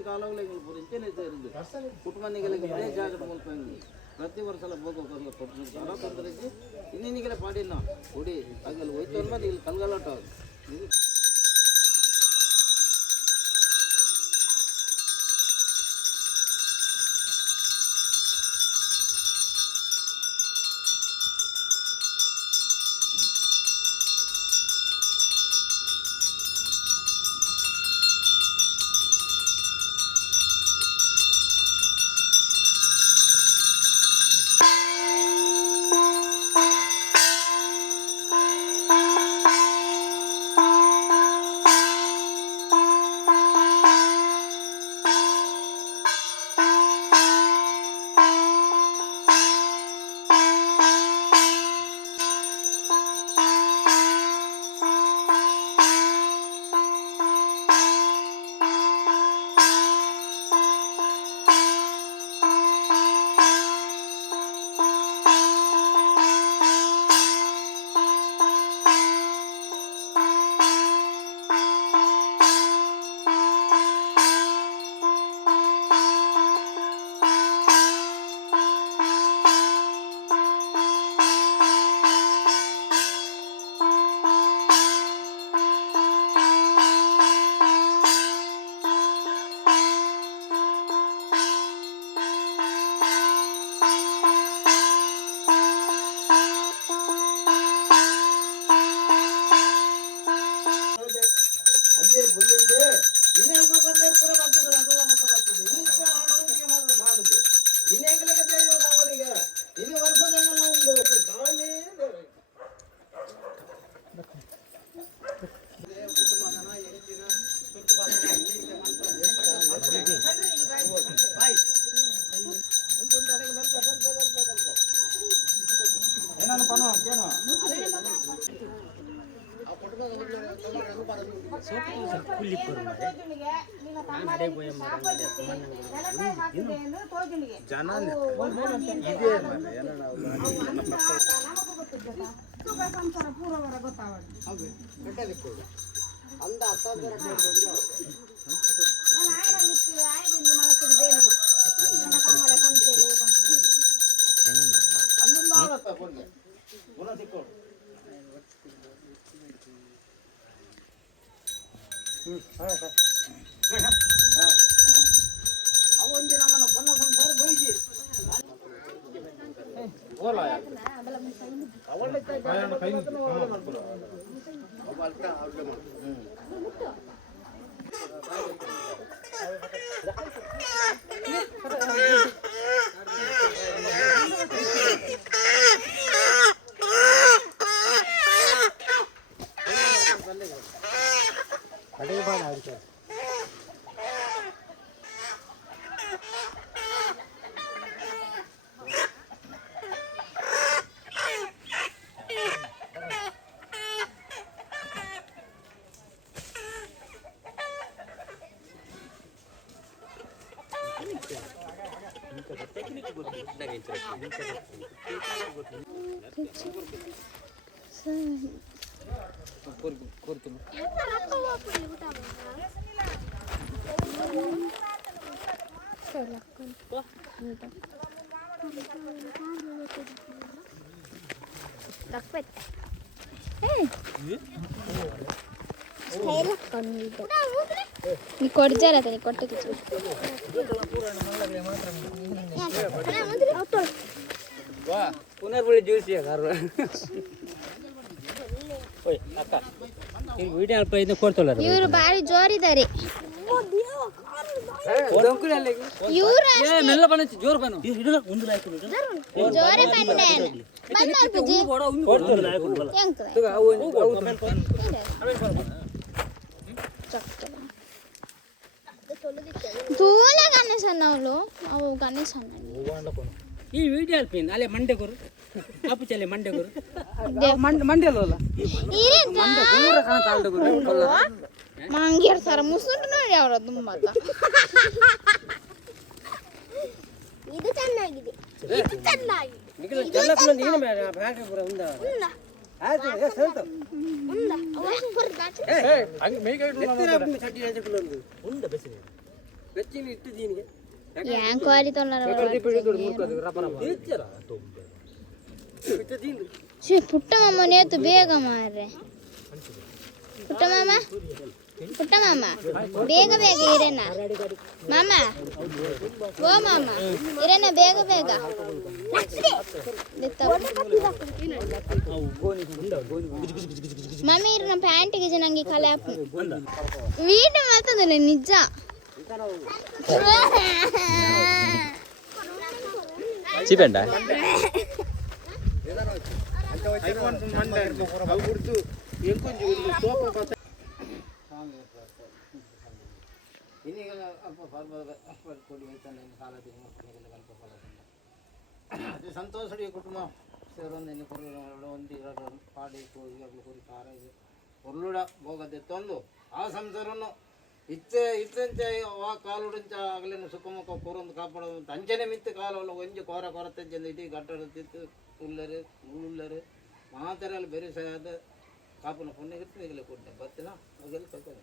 ಪೂರ್ತಿ ಕಾಲಗಳು ಇಂಚೆನೇ ಸೇರಿದ್ದು ಕುಟುಂಬನಿಗೆಲ್ಲ ಇದೇ ಜಾಗದ ಮೂಲಕ ಪ್ರತಿ ವರ್ಷ ಹೋಗೋಲ್ಲ ಕೊಟ್ಟು ತೊಂದರೆಗೆ ಇನ್ನೇನಿಗೆಲ್ಲ ಪಾಡಿಲ್ಲ ಕೊಡಿ ಹಾಗೆಲ್ಲ ಹೋಯ್ತು ಅಂದ್ರೆ ಇಲ್ಲಿ ಕಲ್ಗಲಾಟ पुनर्पुरी ಜ್ಯೂಸ್ ಇವರು ಬಾರಿ ಜೋರಿದ್ದಾರೆ. ಧೂಳ ಗಣೇಶ ಅವು ಗಣೇಶ ಈ ವಿಡಿಯೋ ಅಲ್ಪಿನ್ ಅಲ್ಲೇ ಮಂಡೆ ಗುರು ಅಪ್ಪು ಚಲೆ ಮಂಡೆ ಗುರು ಮಂಡೆ ಅಲ್ಲ ಮಂಗ್ಯಾರ ಸರ ಮುಸುಂಟು ನೋಡಿ ಅವರ ತುಂಬ ಇದು ಚೆನ್ನಾಗಿದೆ ಇದು ಚೆನ್ನಾಗಿ ಬೆಚ್ಚಿನ ಇಟ್ಟು ದೀನಿಗೆ ಏನ್ ಕ್ವಾರಿ ತೊಳ್ಳಾರ ಪುಟ್ಟ ಮಾಮ ನೇತು ಬೇಗ ಮಾರ್ರೆ ಪುಟ್ಟ ಮಾಮ ಬೇಗ ಬೇಗ ಇರೇನ ಮಾಮ ಓ ಮಾಮ ಇರೇನ ಬೇಗ ಬೇಗ ಮಮ್ಮಿ ಇರು ನಮ್ಮ ಪ್ಯಾಂಟಿಗೆ ನಂಗೆ ಕಲೆ ಹಾಕು ವೀಡಿಯೋ ಮಾತಾಡಲ್ಲ ನಿಜ ಚಿಪೆಂಡ ಇನ್ನೀಗೆಲ್ಲ ಅಲ್ಪ ಕೊಡಿ ಹೋಯ್ತಾನೆ ಕಾಲದಿ ಅದೇ ಸಂತೋಷಡಿ ಕುಟುಂಬ ಸೇರೊಂದು ಒಂದು ಪಾಡಿ ಈಗಾಗಲೂ ಕುರಿ ಕಾರ ಇದೆ ಒರ್ಲುಡ ಹೋಗದೆ ತಂದು ಆ ಸಂಸಾರವನ್ನು ಇಚ್ಚಂಚೆ ಆ ಕಾಲುಡಿಂಚ ಆಗಲೇನು ಸುಖಮುಖ ಕೂರೊಂದು ಕಾಪಾಡೋದು ಅಂಚನೆ ಮಿತ್ತು ಕಾಲವಲ್ಲ ಒಂಜಿ ಕೋರ ಕೊರತೆಂಚಂದು ಇಡೀ ಗಟ್ಟಡತ್ತಿತ್ತು ಉಳ್ಳರೆ ಮುಳ್ಳುಳ್ಳರೆ ಮಾತೆರೆಲ್ಲ ಬೇರೆ ಸಹಾದ ಕಾಪನ ಪುಣ್ಯಗಿರ್ತದೆ ಈಗಲೇ ಕೊಟ್ಟೆ ಬರ್ತಿನ ಹೋಗಲಿ ಕಲ್ತಾರೆ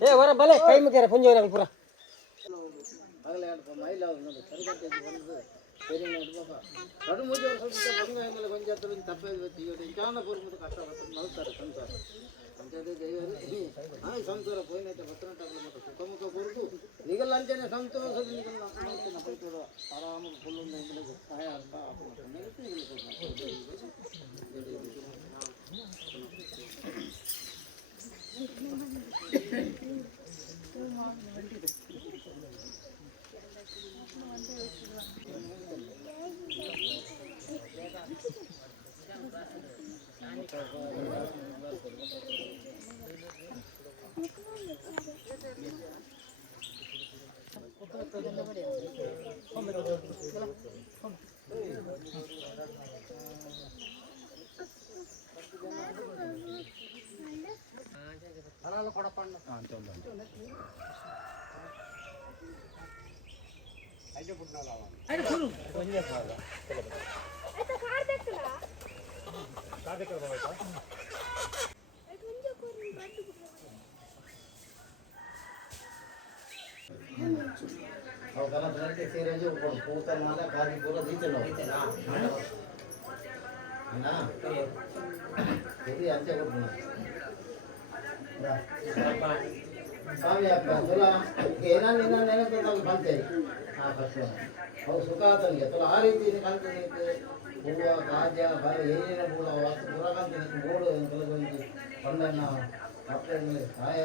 ಏ ವರ ಬಲೆ ಕೈ ಮುಗಿರ ಪುಂಜೋರ ಪೂರ ಆಗಲೇ ಆಡ್ಪ ಮೈಲ ನೋಡಿ ಸರಿಗಟ್ಟೆ ಬಂದು ಬೇರೆ ನೋಡ್ಬೇಕು ಕಡು ಮುಜೆ ಸ್ವಲ್ಪ ಬಂಗ ಹೆಂಗಲ್ಲ ಕೊಂಚ ಹತ್ರ ತಪ್ಪೇದು ಬತ್ತಿ ಇವತ್ತು ಚಾನ ಪೂರ್ಮದ ಕಷ್ಟ ಬರ್ತದೆ ನಲ್ತಾರೆ ಸಂಸಾರ ಪಂಚಾಯತಿ ಜೈವರು ಹಾಗೆ ಸಂಸಾರ ಪೋಯಿನೈತೆ ಭದ್ರಂಟಾಗಲು ಮತ್ತು ಸುಖಮುಖ ಕುರಿತು ಈಗೆಲ್ಲ ಅಂಚನೆ ಸಂತೋಷದ ನಿಗಲ್ಲ ಮಾಡ್ತೇನೆ ಪೈತೋಡು ಆರಾಮಾಗಿ ಫುಲ್ಲೊಂದು ಹೆಂಗಲಿಗೆ ಸಹಾಯ ಅಂತ ಸೇರಿ ಕೂತ ಮಾಲ ಕಾದಿ ಪೂರ ದೀತೆ ಅಂಚೆ ಕೊಟ್ಟು ಸ್ವಾಮಿ ಅಪ್ಪ ತುಲಾ ಏನಾನು ನೆನಪು ಕಲ್ತೆ ಆ ಕಷ್ಟ ಅವು ಸುಖ ಆತನಿಗೆ ತುಲ ಆ ರೀತಿ ಕಲ್ತು ಹೂವು ಕಾಜ ಬರ ಏನೇನು ಬೂಡ ವಸ್ತು ಪುರ ಕಲ್ತು ಬೋಡು ಕೆಲವೊಂದು ಪಂಡನ್ನ ಮಕ್ಕಳಿಗೆ ಸಹಾಯ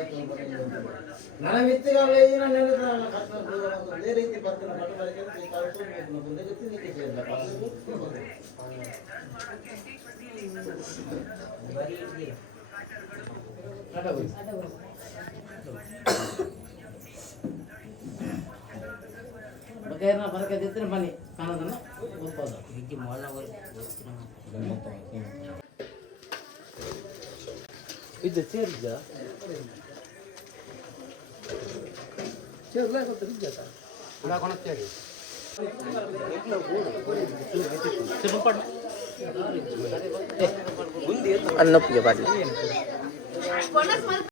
ನನ್ನ ಮಿತ್ತಿಗಾಗಲೇ ಏನೋ ನೆನಪು ಕಷ್ಟ ಅದೇ ರೀತಿ ಬರ್ತಾನೆ ಕಟ್ಟು ಬರಕ್ಕೆ ಕಳಿಸೋದು ನಿಕ್ಕೆ ಸೇರಿಲ್ಲ ಬಗೆರ್ನ ಬರಕದಿದ್ರೆ ಬನ್ನಿ ಕಾಣೋದನ್ನು ಓದ್ಬೋದು ಹೀಗೆ ಮೊಳ ಇದು ಸೇರಿದ್ದ ಸೇರ್ಲ ಗೊತ್ತಿದ್ದ ಹುಳ ಕೊಣತ್ತೇಳಿ ಮುಂದೆ ಅನ್ನಪ್ಪಿಗೆ ಬಾಡಿ